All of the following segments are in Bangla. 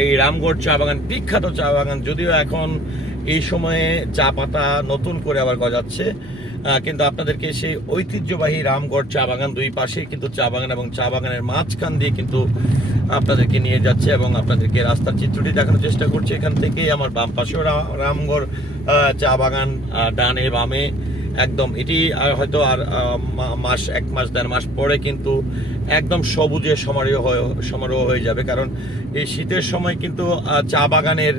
এই রামগড় চা বাগান, বিখ্যাত চা বাগান, যদিও এখন এই সময়ে চা পাতা নতুন করে আবার গজাচ্ছে। কিন্তু আপনাদেরকে সেই ঐতিহ্যবাহী রামগড় চা বাগান দুই পাশে কিন্তু চা বাগান এবং চা বাগানের মাঝখান দিয়ে কিন্তু আপনাদেরকে নিয়ে যাচ্ছে এবং আপনাদেরকে রাস্তার চিত্রটি দেখানোর চেষ্টা করছে। এখান থেকে আমার বাম পাশেও রামগড় চা বাগান ডানে বামে। একদম, এটি আর হয়তো আর মাস, এক মাস, দেড় মাস পরে কিন্তু একদম সবুজে সমারোহ সমারোহ হয়ে যাবে। কারণ এই শীতের সময় কিন্তু চা বাগানের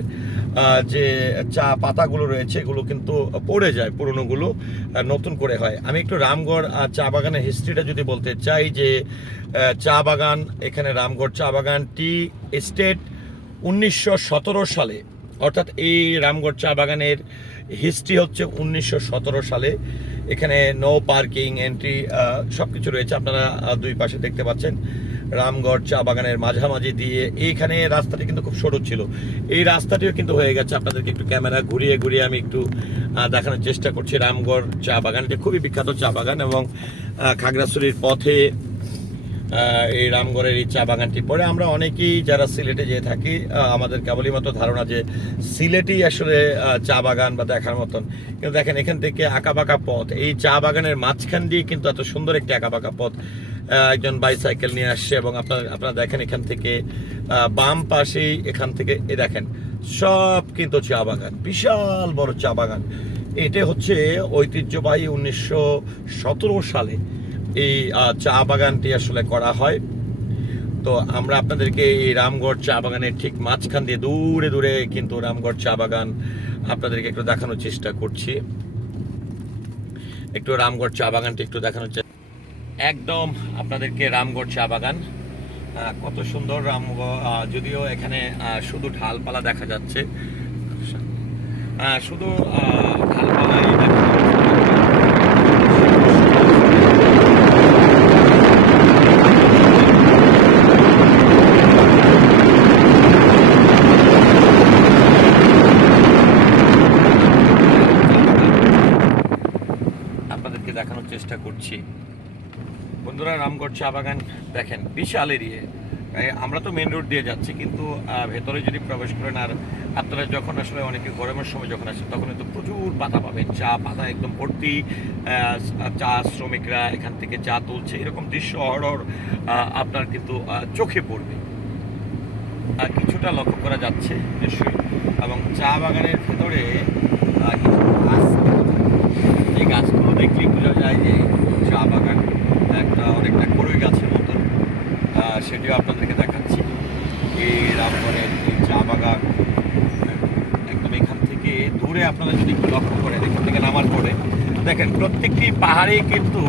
যে চা পাতাগুলো রয়েছে, এগুলো কিন্তু পড়ে যায়, পুরনোগুলো নতুন করে হয়। আমি একটু রামগড় চা বাগানের হিস্ট্রিটা যদি বলতে চাই যে চা বাগান, এখানে রামগড় চা বাগান টি এস্টেট উনিশশো সতেরো সালে অর্থাৎ এই রামগড় চা বাগানের হিস্ট্রি হচ্ছে উনিশশো সতেরো সালে। এখানে নো পার্কিং এন্ট্রি সব কিছু রয়েছে। আপনারা দুই পাশে দেখতে পাচ্ছেন রামগড় চা বাগানের মাঝামাঝি দিয়ে। এইখানে রাস্তাটি কিন্তু খুব সরু ছিল। এই রাস্তাটিও কিন্তু হয়ে গেছে। আপনাদেরকে একটু ক্যামেরা ঘুরিয়ে ঘুরিয়ে আমি একটু দেখানোর চেষ্টা করছি। রামগড় চা বাগান এটি খুবই বিখ্যাত চা বাগান এবং খাগড়াছড়ির পথে এই রামগড়ের এই চা বাগানটি। পরে আমরা অনেকেই যারা সিলেটে যেয়ে থাকি আমাদের কেবলই মতো ধারণা যে সিলেটেই আসলে চা বাগান বা দেখার মতন। কিন্তু দেখেন, এখান থেকে আঁকাবাঁকা পথ, এই চা বাগানের মাঝখান দিয়ে কিন্তু এত সুন্দর একটি আঁকাবাঁকা পথ একজন বাইসাইকেল নিয়ে আসছে এবং আপনার, আপনারা দেখেন এখান থেকে বাম পাশেই এখান থেকে, এ দেখেন, সব কিন্তু চা বাগান, বিশাল বড় চা বাগান। এটা হচ্ছে ঐতিহ্যবাহী উনিশশো সতেরো সালে এই চা বাগানটি আসলে করা হয়। তো আমরা আপনাদেরকে এই রামগড় চা বাগানের ঠিক মাঝখান দিয়ে দূরে দূরে কিন্তু রামগড় চা বাগান আপনাদেরকে একটু দেখানোর চেষ্টা করছি। একটু রামগড় চা বাগানটি একটু দেখানোর চেষ্টা একদম আপনাদেরকে রামগড় চা বাগান কত সুন্দর রামগড় যদিও এখানে শুধু ঢালপালা দেখা যাচ্ছে। শুধু ঢালপালাই দেখা যাচ্ছে। আপনাদেরকে দেখানোর চেষ্টা করছি বন্ধুরা রামগড় চা বাগান দেখেন বিশাল এরিয়ে। আমরা তো মেন রোড দিয়ে যাচ্ছি কিন্তু ভেতরে যদি প্রবেশ করেন আর আপনারা যখন আসলে অনেকে গরমের সময় যখন আসেন তখন কিন্তু প্রচুর পাতা পাবেন। চা পাতা একদম ভর্তি চা শ্রমিকরা এখান থেকে চা তুলছে। এরকম দৃশ্য অহরহ আহ, আপনার কিন্তু চোখে পড়বে। কিছুটা লক্ষ্য করা যাচ্ছে নিশ্চয়ই। এবং চা বাগানের ভেতরে আহ, কিছু গাছ এই গাছগুলো দেখলেই বোঝা যায় যে চা বাগান একটা অনেকটা করই গাছের মতন আহ, সেটিও আপনাদেরকে দেখাচ্ছি এই রামগড়ের এই চা বাগান একদম এখান দূরে আপনারা যদি একটু লক্ষ্য করেন এখান থেকে নামার পরে, দেখেন প্রত্যেকটি পাহাড়ে কিন্তু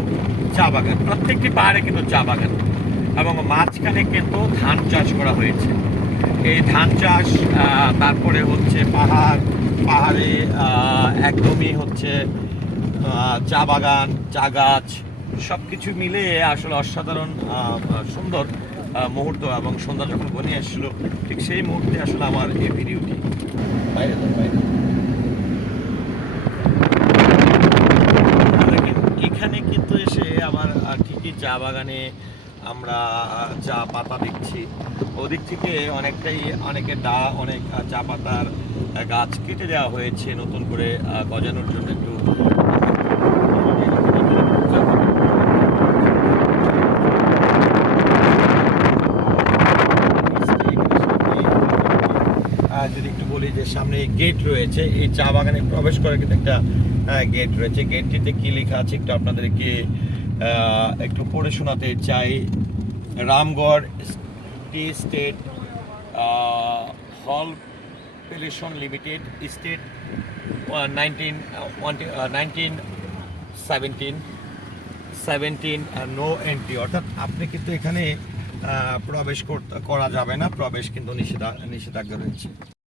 চা বাগান, প্রত্যেকটি পাহাড়ে কিন্তু চা বাগান এবং মাঝখানে কিন্তু ধান চাষ করা হয়েছে। এই ধান চাষ তারপরে হচ্ছে পাহাড়, পাহাড়ে একদমই হচ্ছে চা বাগান, চা গাছ সব কিছু মিলে আসলে অসাধারণ সুন্দর মুহূর্ত এবং সন্ধ্যা যখন বনে আসছিল ঠিক সেই মুহূর্তে আসলে আমার এই ভিডিওটি বাইরে যান, বাইরে। দেখেন, এখানে কিন্তু এসে আবার আহ, ঠিকই চা বাগানে আমরা চা পাতা দেখছি। ওদিক থেকে অনেকটাই, অনেকে ডা, অনেক চা পাতার গাছ কেটে দেওয়া হয়েছে নতুন করে গজানোর জন্য একটু। যদি একটু বলি যে সামনে গেট রয়েছে, এই চা বাগানে প্রবেশ করার কিন্তু একটা গেট রয়েছে। গেটটিতে কি লেখা আছে একটু আপনাদেরকে একটু পড়ে শোনাতে চাই। রামগড় টি স্টেট হল পেলেশন limited estate nineteen nineteen seventeen seventeen no entry অর্থাৎ আপনি কিন্তু এখানে প্রবেশ করতে, করা যাবে না। প্রবেশ কিন্তু নিষেধা, নিষেধাজ্ঞা রয়েছে।